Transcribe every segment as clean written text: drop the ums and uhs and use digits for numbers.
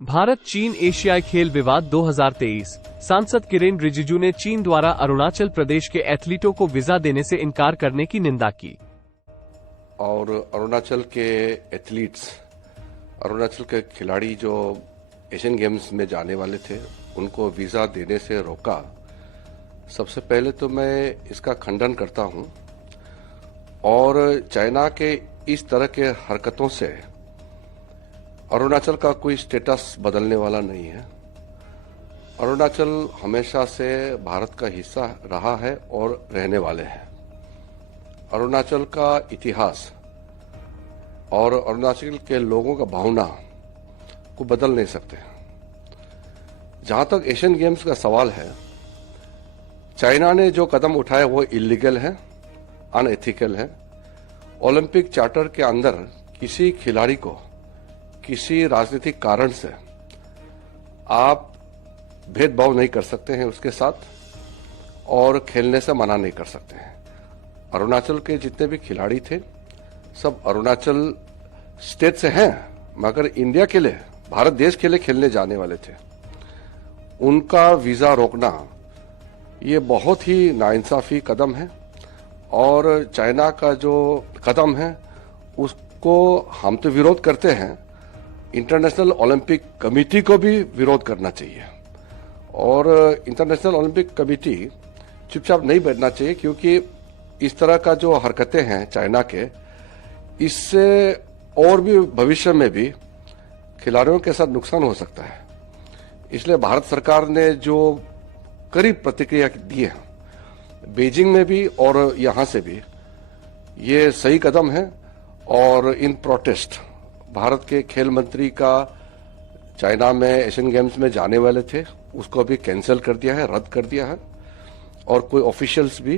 भारत चीन एशियाई खेल विवाद 2023। सांसद किरेन रिजिजू ने चीन द्वारा अरुणाचल प्रदेश के एथलीटों को वीजा देने से इनकार करने की निंदा की। और अरुणाचल के एथलीट्स, अरुणाचल के खिलाड़ी जो एशियन गेम्स में जाने वाले थे, उनको वीजा देने से रोका। सबसे पहले तो मैं इसका खंडन करता हूं और चाइना के इस तरह के हरकतों से अरुणाचल का कोई स्टेटस बदलने वाला नहीं है। अरुणाचल हमेशा से भारत का हिस्सा रहा है और रहने वाले हैं। अरुणाचल का इतिहास और अरुणाचल के लोगों का भावना को बदल नहीं सकते। जहां तक एशियन गेम्स का सवाल है, चाइना ने जो कदम उठाए वो इलीगल है, अनएथिकल है। ओलंपिक चार्टर के अंदर किसी खिलाड़ी को किसी राजनीतिक कारण से आप भेदभाव नहीं कर सकते हैं उसके साथ, और खेलने से मना नहीं कर सकते हैं। अरुणाचल के जितने भी खिलाड़ी थे सब अरुणाचल स्टेट से हैं, मगर इंडिया के लिए, भारत देश के लिए खेलने जाने वाले थे। उनका वीजा रोकना ये बहुत ही नाइंसाफी कदम है, और चाइना का जो कदम है उसको हम तो विरोध करते हैं। इंटरनेशनल ओलंपिक कमेटी को भी विरोध करना चाहिए, और इंटरनेशनल ओलंपिक कमेटी चुपचाप नहीं बैठना चाहिए, क्योंकि इस तरह का जो हरकतें हैं चाइना के, इससे और भी भविष्य में भी खिलाड़ियों के साथ नुकसान हो सकता है। इसलिए भारत सरकार ने जो कड़ी प्रतिक्रिया दी है, बीजिंग में भी और यहां से भी, ये सही कदम है। और इन प्रोटेस्ट भारत के खेल मंत्री का चाइना में एशियन गेम्स में जाने वाले थे, उसको अभी कैंसिल कर दिया है, रद्द कर दिया है, और कोई ऑफिशियल्स भी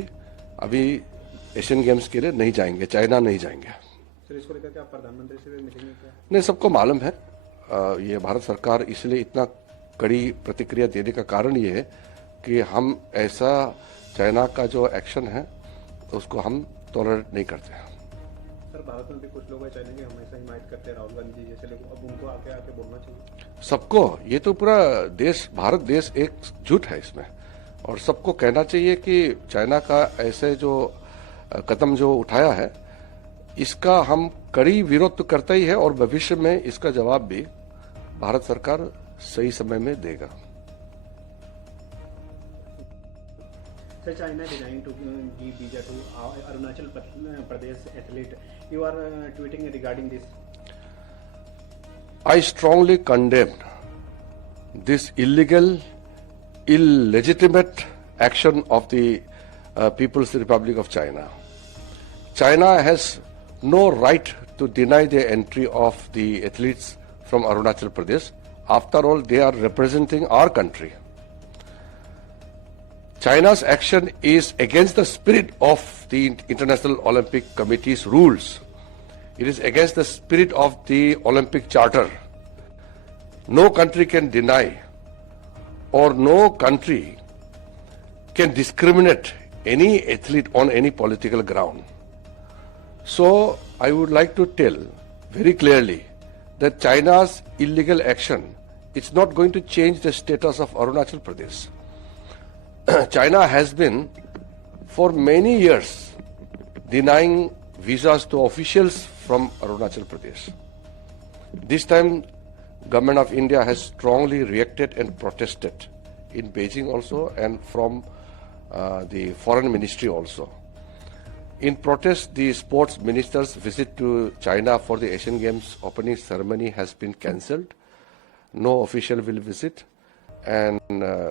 अभी एशियन गेम्स के लिए नहीं जाएंगे, चाइना नहीं जाएंगे। सर, इसको लेकर क्या आप प्रधानमंत्री से भी मिलेंगे क्या? नहीं, सबको मालूम है। ये भारत सरकार इसलिए इतना कड़ी प्रतिक्रिया देने का कारण ये है कि हम ऐसा चाइना का जो एक्शन है उसको हम टॉलरेट नहीं करते हैं। सर, भारत में भी कुछ लोग हैं चाइना के हमेशा हिमायत करते हैं, राहुल गांधी जी जैसे लोग, अब उनको आके आके बोलना चाहिए सबको। ये तो पूरा देश, भारत देश एकजुट है इसमें, और सबको कहना चाहिए कि चाइना का ऐसे जो कदम जो उठाया है, इसका हम कड़ी विरोध तो करता ही है, और भविष्य में इसका जवाब भी भारत सरकार सही समय में देगा। Sir, China denying to give visa to Arunachal Pradesh athlete. You are tweeting regarding this. I strongly condemn this illegal, illegitimate action of the People's Republic of China. China has no right to deny the entry of the athletes from Arunachal Pradesh. After all, they are representing our country. China's action is against the spirit of the International Olympic Committee's rules. It is against the spirit of the Olympic Charter. No country can deny, or no country can discriminate any athlete on any political ground. So I would like to tell very clearly that China's illegal action, it's not going to change the status of Arunachal Pradesh. China has been for many years denying visas to officials from Arunachal Pradesh. This time, Government of India has strongly reacted and protested in Beijing also, and from the Foreign Ministry also. In protest, the sports minister's visit to China for the Asian Games opening ceremony has been cancelled. No official will visit. And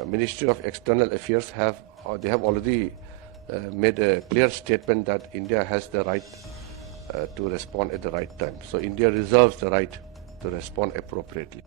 Ministry of External Affairs have already made a clear statement that India has the right to respond at the right time. So India reserves the right to respond appropriately.